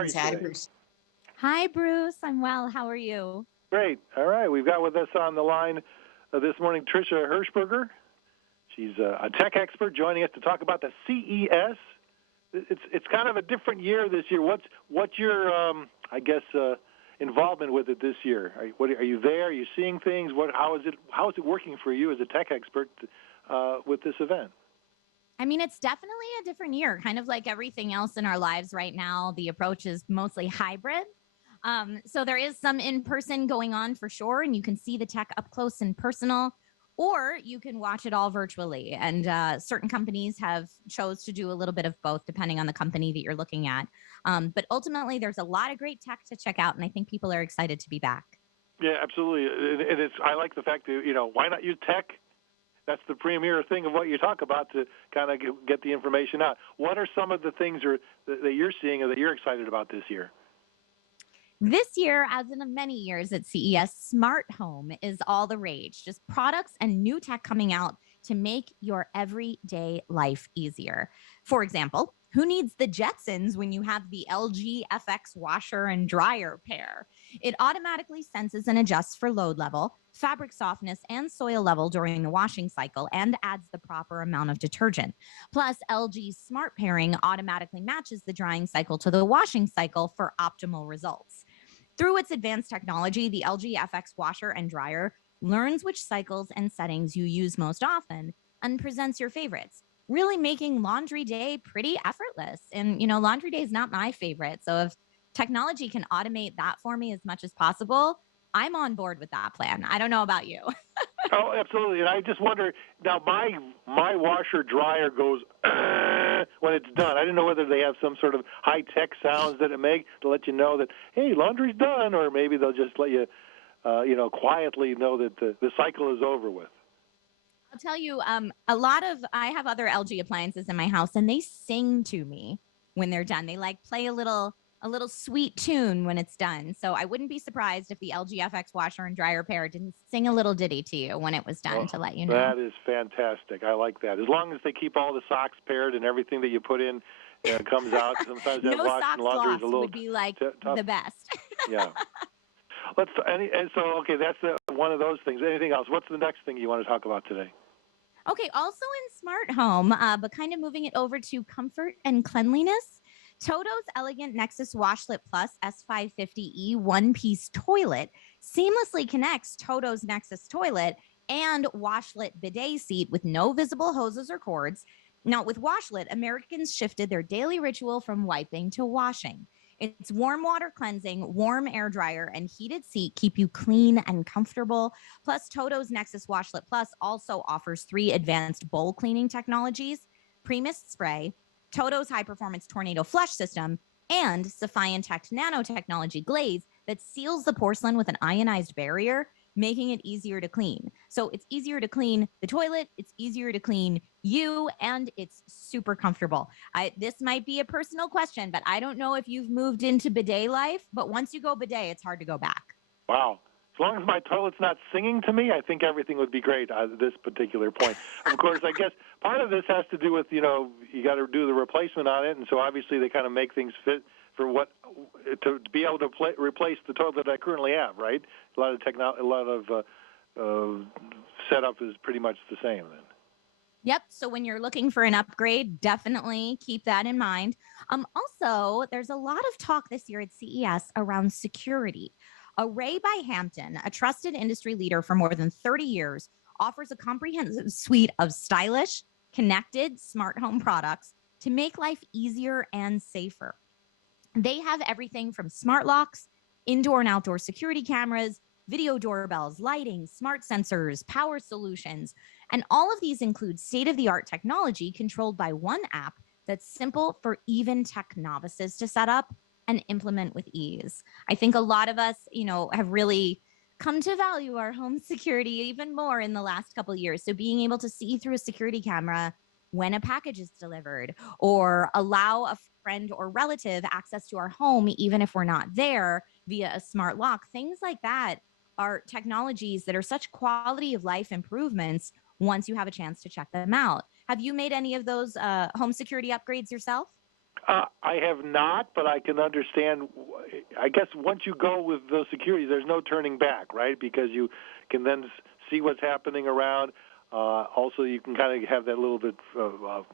are you Hi, today? Bruce. Hi, Bruce. I'm well. How are you? Great. All right. We've got with us on the line this morning Trisha Hershberger. She's a tech expert joining us to talk about the CES. It's kind of a different year this year. What's your involvement with it this year? Are you there? Are you seeing things? How is it working for you as a tech expert with this event? I mean, it's definitely a different year, kind of like everything else in our lives right now. The approach is mostly hybrid. So there is some in-person going on for sure, and you can see the tech up close and personal, or you can watch it all virtually. And certain companies have chose to do a little bit of both, depending on the company that you're looking at. But ultimately, there's a lot of great tech to check out, and I think people are excited to be back. Yeah, absolutely. And I like the fact that, why not use tech? That's the premier thing of what you talk about to kind of get the information out. What are some of the things that you're seeing or that you're excited about this year? This year, as in many years at CES, smart home is all the rage. Just products and new tech coming out to make your everyday life easier. For example, who needs the Jetsons when you have the LG FX washer and dryer pair? It automatically senses and adjusts for load level, fabric softness, and soil level during the washing cycle and adds the proper amount of detergent. Plus, LG's smart pairing automatically matches the drying cycle to the washing cycle for optimal results. Through its advanced technology, the LG FX washer and dryer learns which cycles and settings you use most often and presents your favorites, really making laundry day pretty effortless. And, laundry day is not my favorite. So if technology can automate that for me as much as possible, I'm on board with that plan. I don't know about you. Oh, absolutely. And I just wonder, now my washer dryer goes when it's done. I didn't know whether they have some sort of high-tech sounds that it makes to let you know that, hey, laundry's done, or maybe they'll just let you, quietly know that the cycle is over with. I'll tell you, I have other LG appliances in my house, and they sing to me when they're done. They play a little sweet tune when it's done. So I wouldn't be surprised if the LG FX washer and dryer pair didn't sing a little ditty to you when it was done to let you know. That is fantastic. I like that. As long as they keep all the socks paired and everything that you put in comes out. Sometimes that no wash socks and laundry is a little would be tough. the best. Yeah. That's one of those things. Anything else? What's the next thing you want to talk about today? Okay, also in smart home, but kind of moving it over to comfort and cleanliness, Toto's elegant Nexus Washlet Plus S550E one-piece toilet seamlessly connects Toto's Nexus toilet and Washlet bidet seat with no visible hoses or cords. Now, with Washlet, Americans shifted their daily ritual from wiping to washing. Its warm water cleansing, warm air dryer, and heated seat keep you clean and comfortable. Plus, Toto's Nexus Washlet Plus also offers 3 advanced bowl cleaning technologies: pre-mist spray, Toto's high-performance tornado flush system, and Sophiantech nanotechnology glaze that seals the porcelain with an ionized barrier, making it easier to clean. So it's easier to clean the toilet, it's easier to clean you, and it's super comfortable. This might be a personal question, but I don't know if you've moved into bidet life, but once you go bidet, it's hard to go back. Wow. As long as my toilet's not singing to me, I think everything would be great at this particular point. Of course, I guess part of this has to do with, you got to do the replacement on it, and so obviously they kind of make things fit for to be able to replace the toilet that I currently have, right? A lot of setup is pretty much the same then. Yep. So when you're looking for an upgrade, definitely keep that in mind. Also, there's a lot of talk this year at CES around security. Array by Hampton, a trusted industry leader for more than 30 years, offers a comprehensive suite of stylish, connected smart home products to make life easier and safer. They have everything from smart locks, indoor and outdoor security cameras, video doorbells, lighting, smart sensors, power solutions, and all of these include state-of-the-art technology controlled by one app that's simple for even tech novices to set up and implement with ease. I think a lot of us, have really come to value our home security even more in the last couple of years. So being able to see through a security camera when a package is delivered, or allow a friend or relative access to our home, even if we're not there, via a smart lock, things like that are technologies that are such quality of life improvements once you have a chance to check them out. Have you made any of those home security upgrades yourself? I have not, but I can understand. I guess once you go with those securities, there's no turning back, right? Because you can then see what's happening around. Also, you can kind of have that little bit of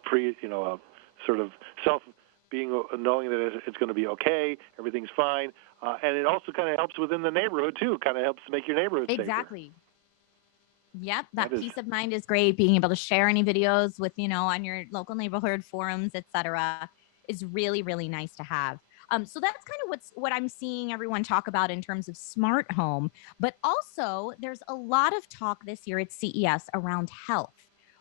sort of self being knowing that it's going to be okay, everything's fine, and it also kind of helps within the neighborhood too. Kind of helps make your neighborhood safer. Exactly. Yep, that peace of mind is great. Being able to share any videos with, on your local neighborhood forums, etc., is really, really nice to have. So that's kind of what I'm seeing everyone talk about in terms of smart home. But also, there's a lot of talk this year at CES around health.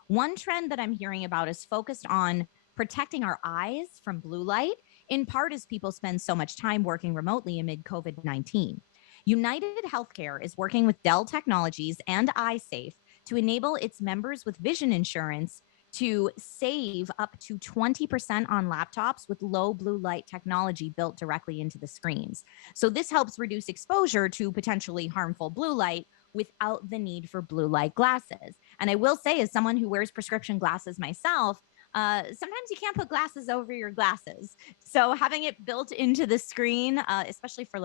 One trend that I'm hearing about is focused on protecting our eyes from blue light, in part as people spend so much time working remotely amid COVID-19. United Healthcare is working with Dell Technologies and iSafe to enable its members with vision insurance to save up to 20% on laptops with low blue light technology built directly into the screens. So this helps reduce exposure to potentially harmful blue light without the need for blue light glasses. And I will say, as someone who wears prescription glasses myself, sometimes you can't put glasses over your glasses. So having it built into the screen, especially for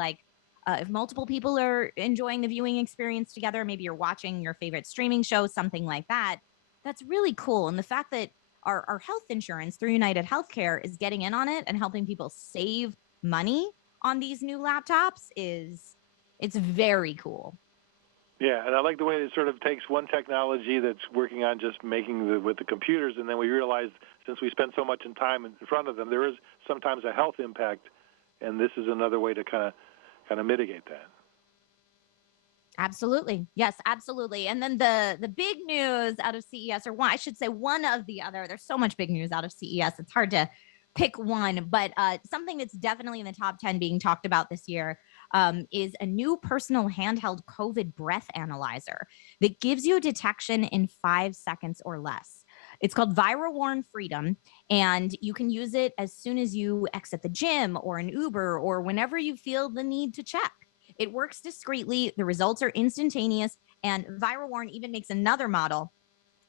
if multiple people are enjoying the viewing experience together, maybe you're watching your favorite streaming show, something like that, that's really cool. And the fact that our health insurance through United Healthcare is getting in on it and helping people save money on these new laptops it's very cool. Yeah, and I like the way it sort of takes one technology that's working on just making with the computers, and then we realize since we spend so much time in front of them, there is sometimes a health impact, and this is another way to kind of mitigate that. Absolutely. Yes, absolutely. And then the big news out of CES, or one, I should say one of the other, there's so much big news out of CES. It's hard to pick one, but something that's definitely in the top 10 being talked about this year is a new personal handheld COVID breath analyzer that gives you detection in 5 seconds or less. It's called ViroWarn Freedom, and you can use it as soon as you exit the gym or an Uber or whenever you feel the need to check. It works discreetly, the results are instantaneous, and ViroWarn even makes another model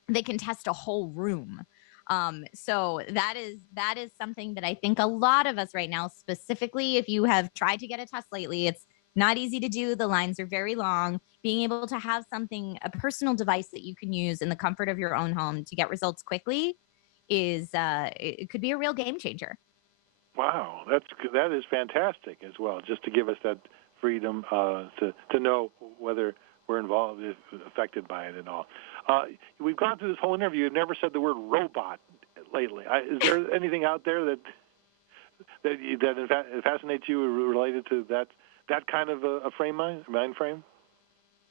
that can test a whole room. So that is something that I think a lot of us right now, specifically if you have tried to get a test lately, it's not easy to do. The lines are very long. Being able to have a personal device that you can use in the comfort of your own home to get results quickly it could be a real game changer. Wow, that is fantastic as well. Just to give us that freedom to know whether we're involved, affected by it and all. We've gone through this whole interview. You've never said the word robot lately. Is there anything out there that fascinates you related to that kind of a mind frame?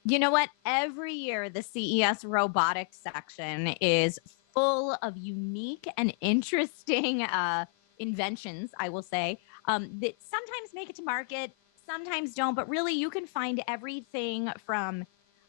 You know what? Every year, the CES robotics section is full of unique and interesting inventions, I will say, that sometimes make it to market, sometimes don't, but really you can find everything from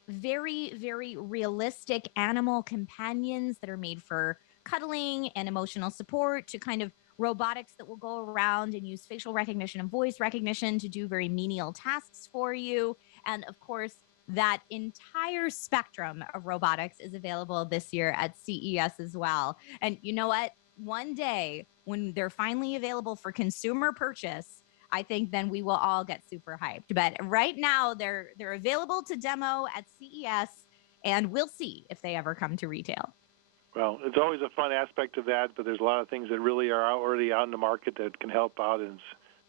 very, very realistic animal companions that are made for cuddling and emotional support to kind of robotics that will go around and use facial recognition and voice recognition to do very menial tasks for you. And of course, that entire spectrum of robotics is available this year at CES as well. And you know what? One day when they're finally available for consumer purchase, I think then we will all get super hyped. But right now they're available to demo at CES, and we'll see if they ever come to retail. Well, it's always a fun aspect of that, but there's a lot of things that really are already on the market that can help out, and it's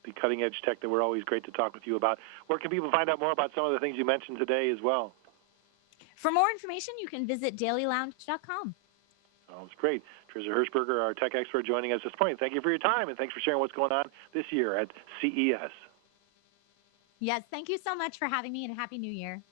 the cutting-edge tech that we're always great to talk with you about. Where can people find out more about some of the things you mentioned today as well? For more information, you can visit dailylounge.com. Sounds great. Trisha Hershberger, our tech expert, joining us this morning. Thank you for your time, and thanks for sharing what's going on this year at CES. Yes, thank you so much for having me, and Happy New Year.